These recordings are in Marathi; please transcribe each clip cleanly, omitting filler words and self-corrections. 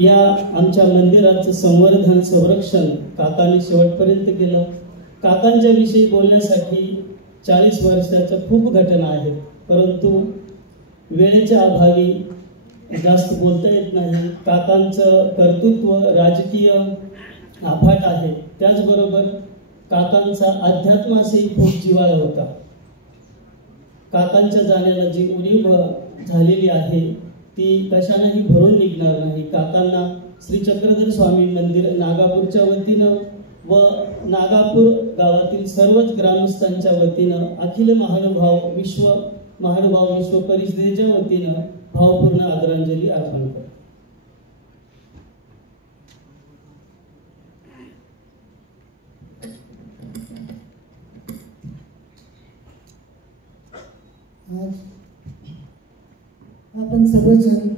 या आमच्या मंदिराचं संवर्धन संरक्षण काकांनी शेवटपर्यंत केलं. काकांच्या विषयी बोलण्यासाठी 40 वर्षाच्या खूप घटना आहेत, परंतु वेळेच्या अभावी जास्त बोलता येत नाही. काकांचं कर्तृत्व राजकीय अफाट आहे, त्याचबरोबर काकांचा अध्यात्माशी खूप जिव्हाळा होता. काकांच्या जाण्याला जी उणीव झालेली आहे ती कशानेही भरून निघणार नाही. काकांना श्री चक्रधर स्वामी मंदिर नागापूरच्या वतीनं व नागापूर गावातील सर्वच ग्रामस्थांच्या वतीनं अखिल महानुभाव विश्व परिषदेच्या वतीनं भावपूर्ण आदरांजली अर्पण करतो. आज आपण सर्वजण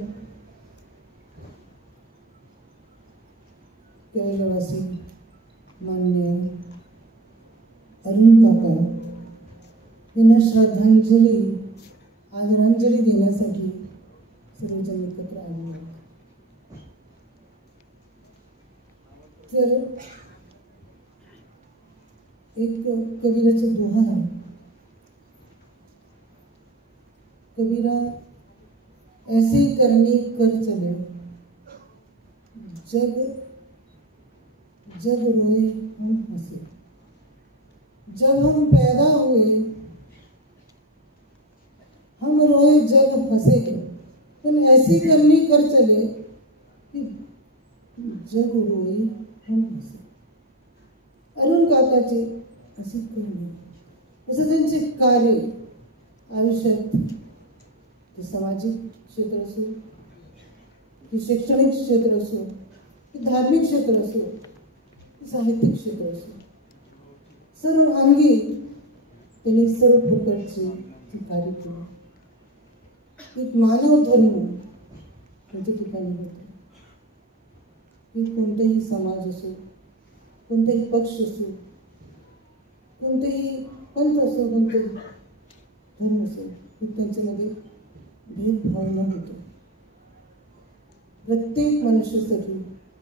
कैलावासी माननीय अरुण काका यांना श्रद्धांजली आदरांजली देण्यासाठी सर्वजण एकत्र आले. तर एक कबीराचा दोहा आहे. कबीरा ऐसे करनी कर चले, जब रोए हम हंसे. जब हम पैदा हुए हम रोए, जब हंसे. पण ऐसी करनी कर चले कि जब रोए हम हंसे. अरुण काकाचे असे करणे, असं त्यांचे कार्य आयुष्यात, ते सामाजिक क्षेत्र असो, की शैक्षणिक क्षेत्र असो, की धार्मिक क्षेत्र असो, साहित्यिक क्षेत्र असो, सर्व अंगी त्यांनी सर्व प्रकारचे कार्य केले. एक मानव धर्म त्यांच्या ठिकाणी होते. की कोणताही समाज असो, कोणताही पक्ष असो, कोणतेही पंथ असो, कोणतेही धर्म असो, त्यांच्यामध्ये भेदभाव न होतो. प्रत्येक मनुष्यासाठी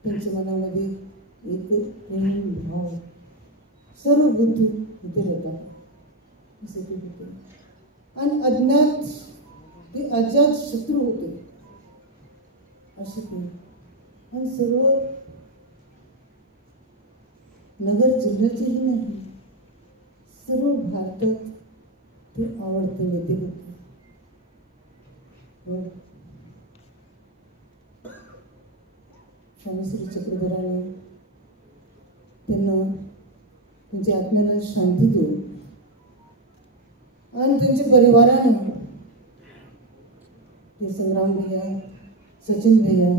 त्यांच्या मनामध्ये एक प्रेम भाव, सर्व बुद्धी इथे होता असे ते होते. आणि अज्ञात ते अजात शत्रू होते असे ते. आणि सर्व नगर जिल्ह्याचेही नाही, सर्व भारतात ते आवडते नेते होते. स्वामी श्री चक्रधराने त्यांना त्यांच्या आत्म्याला शांती देऊ आणि त्यांच्या परिवारानं, ते संग्राम भैया, सचिन भैया,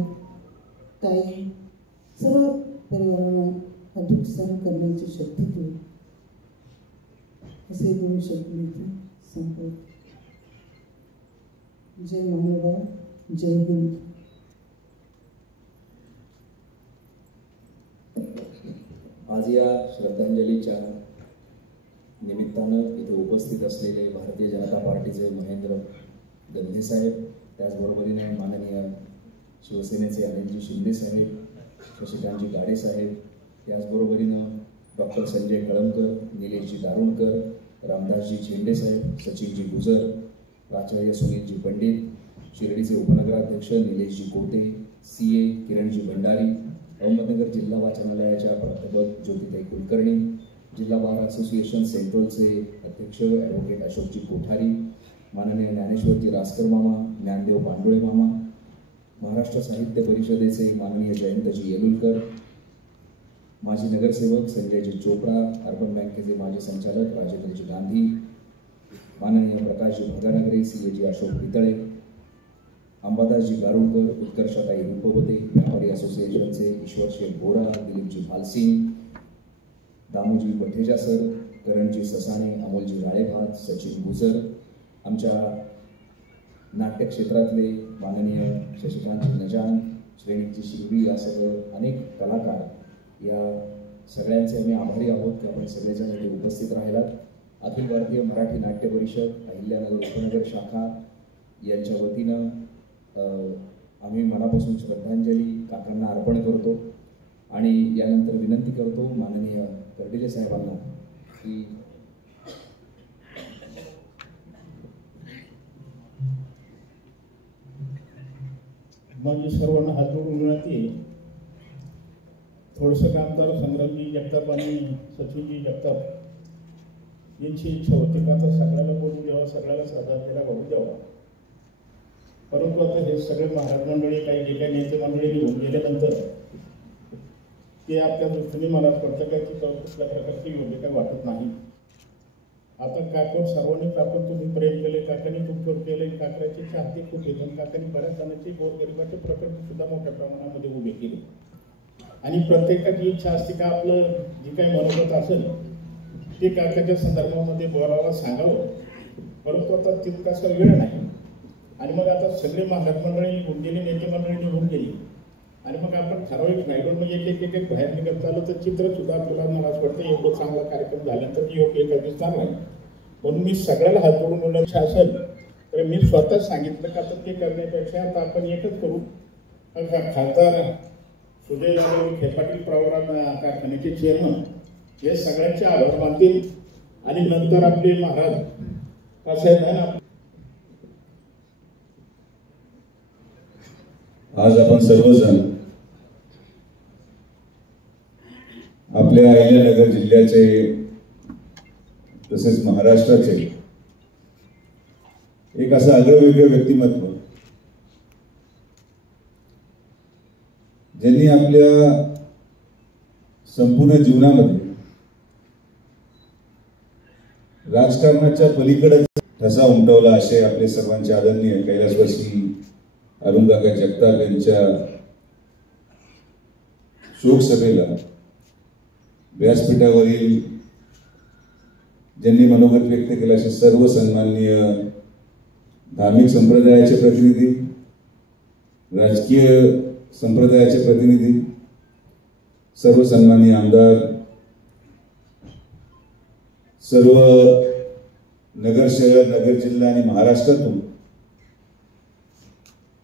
ताई, सर्व परिवारांना अधिक सहन करण्याची शक्ती देऊ असे 2 शब्द मी सांगतो. जय महानुभाव, जय हिंद. आज या श्रद्धांजलीच्या निमित्तानं इथे उपस्थित असलेले भारतीय जनता पार्टीचे महेंद्र गंधे साहेब, त्याचबरोबरीने माननीय शिवसेनेचे अनिलजी शिंदे साहेब, शशिकांतजी गाडे साहेब, त्याचबरोबरीनं डॉक्टर संजय कळमकर, निलेशजी दारुणकर, रामदासजी झेंडे साहेब, सचिनजी गुजर, प्राचार्य सुनीलजी पंडित, शिर्डीचे उपनगराध्यक्ष निलेशजी कोटे, CA किरणजी भंडारी, अहमदनगर जिल्हा वाचनालयाच्या प्राध्यापक ज्योतिताई कुलकर्णी, जिल्हा बार असोसिएशन सेंट्रलचे अध्यक्ष ॲडव्होकेट अशोकजी कोठारी, माननीय ज्ञानेश्वरजी रासकर मामा, ज्ञानदेव पांडुळे मामा, महाराष्ट्र साहित्य परिषदेचे माननीय जयंतजी येलुलकर, माजी नगरसेवक संजयजी चोपडा, अर्बन बँकेचे माजी संचालक राजेंद्रजी गांधी, माननीय प्रकाशजी भगानगरे, CAजी अशोक पितळे, अंबादासजी गारुणकर, उत्कर्षताई रूपवते, व्यापारी असोसिएशनचे ईश्वरशेठ बोरा, दिलीपजी भालसिंग, दामूजी बठेजा सर, करणजी ससाणे, अमोलजी राळेभात, सचिन गुजर, आमच्या नाट्य क्षेत्रातले माननीय शशिकांतजी नजान, श्रेणीची शिंपी यासह अनेक कलाकार, या सगळ्यांचे आम्ही आभारी आहोत की आपण सगळेजण इथे उपस्थित राहिलात. अखिल भारतीय मराठी नाट्य परिषद अहिल्यानगर उपनगर शाखा यांच्या वतीनं आम्ही मनापासून श्रद्धांजली काकांना अर्पण करतो आणि यानंतर विनंती करतो माननीय कर्डिले साहेबांना की माझी सर्वांना हात जोडून विनंती, थोडंसं काम तर संग्रामजी जगताप आणि सचिनजी जगताप यांची इच्छा होती का आता सगळ्याला बोलू द्यावा, सगळ्याला श्रद्धांजली वाहू द्यावा. परंतु आता हे सगळे महाराज मंडळी काही जे काही नेते मंडळी निघून गेल्यानंतर ते आपल्या दृष्टीने मला वाटतं काय की कुठल्या प्रकारची योग्य काय वाटत नाही. आता काकावर सर्वांनीच आपण तुम्ही प्रेम केले, काकांनी तुमच्यावर केले, काकाची चाहते खूप येतात, काकांनी बऱ्याच जणांची गोरगरिबाचे प्रकल्प सुद्धा मोठ्या प्रमाणामध्ये उभे केले आणि प्रत्येकाची इच्छा असते का आपलं जे काही मनोगत असेल ते काकाच्या संदर्भामध्ये बोलावं, सांगावं. परंतु आता तितकासा वेळ नाही आणि मग आता सगळे महाराज मंडळी निघून गेली, नेते मंडळी निघून गेली आणि मग आपण ठराविक राहिलो म्हणजे एक बाहेर निघत चाललं तर चित्र सुद्धा आपल्याला मला असं वाटतं एवढं चांगला कार्यक्रम झाल्यानंतर योग्य एका दिसणार नाही. म्हणून मी सगळ्याला हात जोडून बोलायचं असेल तर मी स्वतः सांगितलं का तर ते करण्यापेक्षा आता आपण एकच करू. खासदार सुजय यादव खेपाटील प्रवरा कारखान्याचे चेअरमन हे सगळ्यांचे आभार मानतील आणि नंतर आपले महाराज कसं आहे ना. आज आपण सर्वजण आपल्या अहिल्यानगर जिल्ह्याचे तसेच महाराष्ट्राचे एक असं आगळंवेगळं व्यक्तिमत्व ज्यांनी आपल्या संपूर्ण जीवनामध्ये राजकारणाच्या पलीकडे ठसा उमटवला असे आपले सर्वांचे आदरणीय कैलासवासी अरुणकाका जगताप यांच्या शोक सभेला व्यासपीठावरील ज्यांनी मनोगत व्यक्त केलं असे सर्व सन्माननीय धार्मिक संप्रदायाचे प्रतिनिधी, राजकीय संप्रदायाचे प्रतिनिधी, सर्व सन्माननीय आमदार, सर्व नगर शहर, नगर जिल्हा आणि महाराष्ट्रातून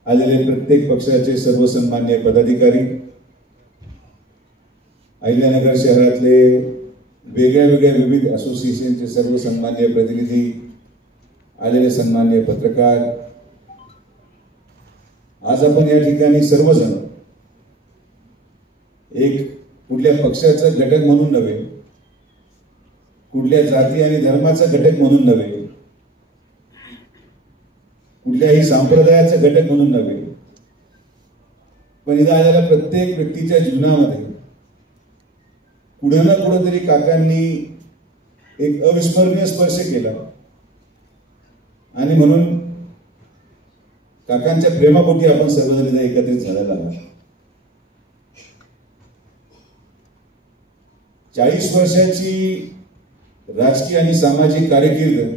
आलेले प्रत्येक पक्षाचे सर्व सन्माननीय पदाधिकारी, अहिल्यानगर शहरातले वेगळ्या वेगळ्या विविध असोसिएशनचे सर्व सन्माननीय प्रतिनिधी, आलेले सन्माननीय पत्रकार, आज आपण या ठिकाणी सर्वजण एक कुठल्या पक्षाचा घटक म्हणून नव्हे, कुठल्या जाती आणि धर्माचा घटक म्हणून नव्हे, कुठल्याही संप्रदायाचा घटक म्हणून नव्हे, पण इथं आलेल्या प्रत्येक व्यक्तीच्या जीवनामध्ये कुठे ना कुठेतरी काकांनी एक अविस्मरणीय स्पर्श केला आणि म्हणून काकांच्या प्रेमापोटी आपण सर्वजण एकत्रित झालेला आहोत. 40 वर्षाची राजकीय आणि सामाजिक कारकीर्द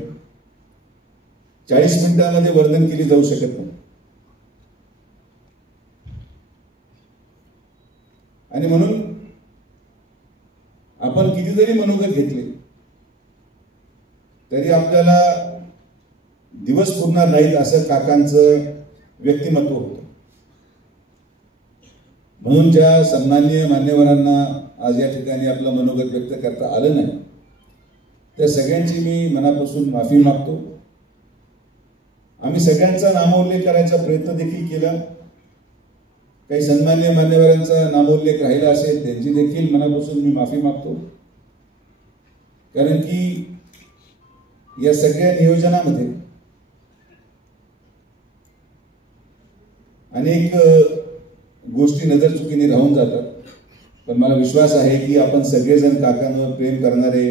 40 मिनिटांमध्ये वर्णन केली जाऊ शकत नाही आणि म्हणून आपण किती जरी मनोगत घेतले तरी आपल्याला दिवस पुरणार नाहीत असं काकांचं व्यक्तिमत्व होतं. म्हणून ज्या सन्माननीय मान्यवरांना आज या ठिकाणी आपलं मनोगत व्यक्त करता आलं नाही त्या सगळ्यांची मी मनापासून माफी मागतो. आम्ही सगळ्यांचा नामोल्लेख करायचा प्रयत्न देखील केला. काही सन्माननीय मान्यवरांचा नामोल्लेख राहिला असेल त्यांची देखील मनापासून मी माफी मागतो. कारण की या सगळ्या नियोजनामध्ये अनेक गोष्टी नजरचुकीने राहून जातात. पण मला विश्वास आहे की आपण सगळेजण काकांवर प्रेम करणारे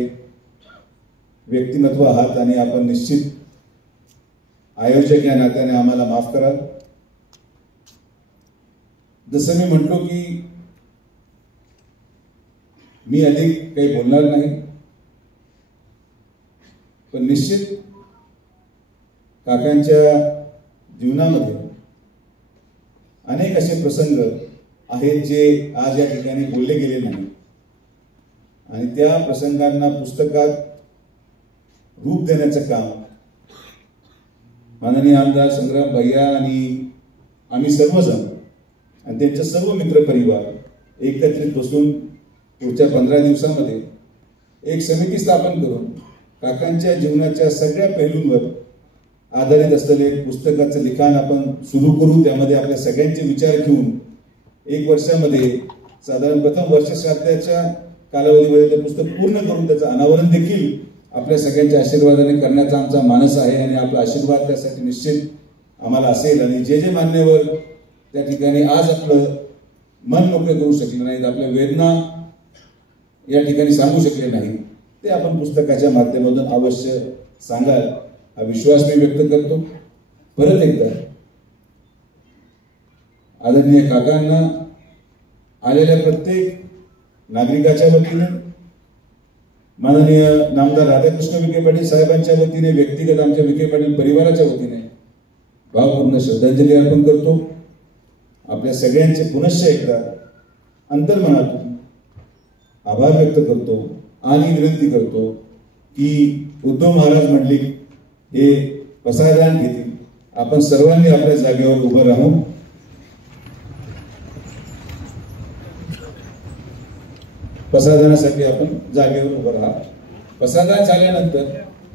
व्यक्तिमत्व आहात आणि आपण निश्चित आयोजक या नात्याने आम्हाला माफ कराल. जसं मी म्हटलो की मी अधिक काही बोलणार नाही, पण निश्चित काकांच्या जीवनामध्ये अनेक असे प्रसंग आहेत जे आज या ठिकाणी बोलले गेले नाही आणि त्या प्रसंगांना पुस्तकात रूप देण्याचं काम माननीय आमदार संग्राम भैया आणि आम्ही सर्वजण आणि त्यांचे सर्व मित्रपरिवार एकत्रित बसून पुढच्या 15 दिवसामध्ये एक समिती स्थापन करून काकांच्या जीवनाच्या सगळ्या पैलूंवर आधारित असलेले पुस्तकाचं लिखाण आपण सुरू करू. त्यामध्ये आपल्या सगळ्यांचे विचार घेऊन 1 वर्षामध्ये साधारण प्रथम वर्षश्राद्धाच्या कालावधीमध्ये ते पुस्तक पूर्ण करून त्याचं अनावरण देखील आपल्या सगळ्यांच्या आशीर्वादाने करण्याचा आमचा मानस आहे आणि आपला आशीर्वाद त्यासाठी निश्चित आम्हाला असेल. आणि जे जे मान्यवर त्या ठिकाणी आज आपलं मन मोकळे करू शकले नाहीत, आपल्या वेदना या ठिकाणी सांगू शकले नाही, ते आपण पुस्तकाच्या माध्यमातून अवश्य सांगाल हा विश्वास मी व्यक्त करतो. परत एकदा आदरणीय काकांना आलेल्या प्रत्येक नागरिकाच्या वतीने, माननीय नामदार राधाकृष्ण विखे पाटील साहेबांच्या वतीने, व्यक्तिगत आमच्या विखे पाटील परिवाराच्या वतीने भावपूर्ण श्रद्धांजली अर्पण करतो. आपल्या सगळ्यांचे पुनश्च एकदा अंतर्मनातून आभार व्यक्त करतो आणि विनंती करतो की उद्धव महाराज मंडलिक हे पसायदान घेतील. आपण सर्वांनी आपल्या जागेवर उभं राहून पसायदानासाठी आपण जागेवर उभं राहा. पसायदान झाल्यानंतर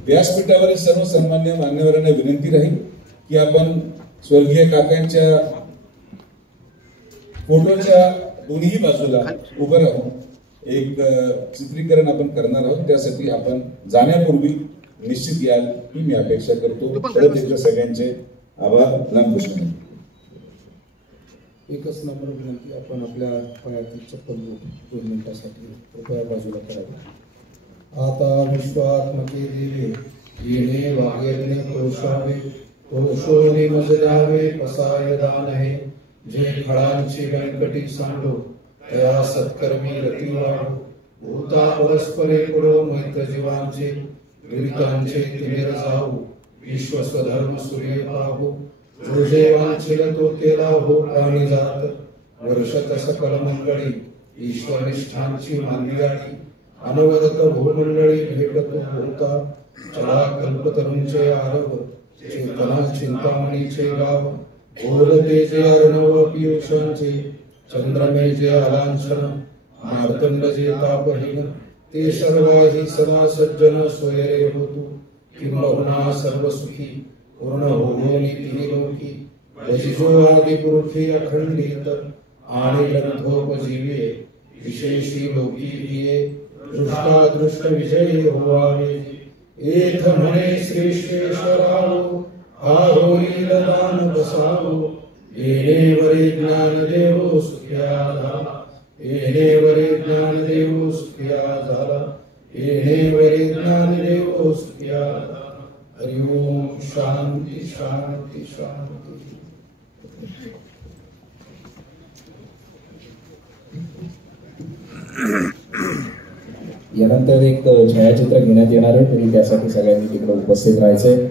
व्यासपीठावरील सर्व सन्मान्य मान्यवरांना विनंती राहील की आपण स्वर्गीय काकांच्या फोटोच्या दोन्ही बाजूला उभं राहून एक चित्रीकरण आपण करणार आहोत. त्यासाठी आपण जाण्यापूर्वी निश्चित याल ही मी अपेक्षा करतो. परत एकदा सगळ्यांचे आभार. रामकृष्ण. एकच नंबर विनंती, आपण आपल्या पायातील चप्पल 2 मिनिटासाठी कृपया बाजूला करावी. आता विश्वात्मके दिवे येणे वागेरणे कोशावे, कोशोने मजलावे पसायदान आहे. जे खळांची व्यंकटी सांडो त्या सत्कर्मी रती वाढो. भूता परस्परे पुढो मैत्र जीवांचे विरितांचे तिमिर जाऊ. विश्व स्वधर्म सूर्य पाहू. जो जे वांछिल तो केला हो प्राणी जात. वर्षत सकल मंडळी ईश्वरनिष्ठांची मांदियाळी. अनवरत भूमंडळी भेटतो होता. चला कल्पतरूंचे आरव. चेतना चिंतामणीचे गाव. बोलते जे अर्णव पियुषांचे. चंद्रमे जे अलांछन. मार्तंड जे तापहीन. ते सर्वाही सदा सज्जन सोयरे होतु. किंबहुना सर्व सुखी पूर्ण होमोनी तिन्ही लोकी. वजिजो आदि पुरुषी अखंडित. आणि ग्रंथोपजीवे विशेषी लोकी हिये. दृष्टादृष्ट विजयी होवावे. एथ म्हणे श्रीश्वेश्वरावो. हा होईल दान बसावो. येणेवरे ज्ञान देवो सुखिया झाला. येणेवरे ज्ञान देवो सुखिया झाला. येणेवरे ज्ञान देवो सुखिया झाला. हरि ओम. शांती शांती शांती. यानंतर एक छायाचित्र घेण्यात येणार आहे, तरी त्यासाठी सगळ्यांनी तिकडे उपस्थित राहायचंय.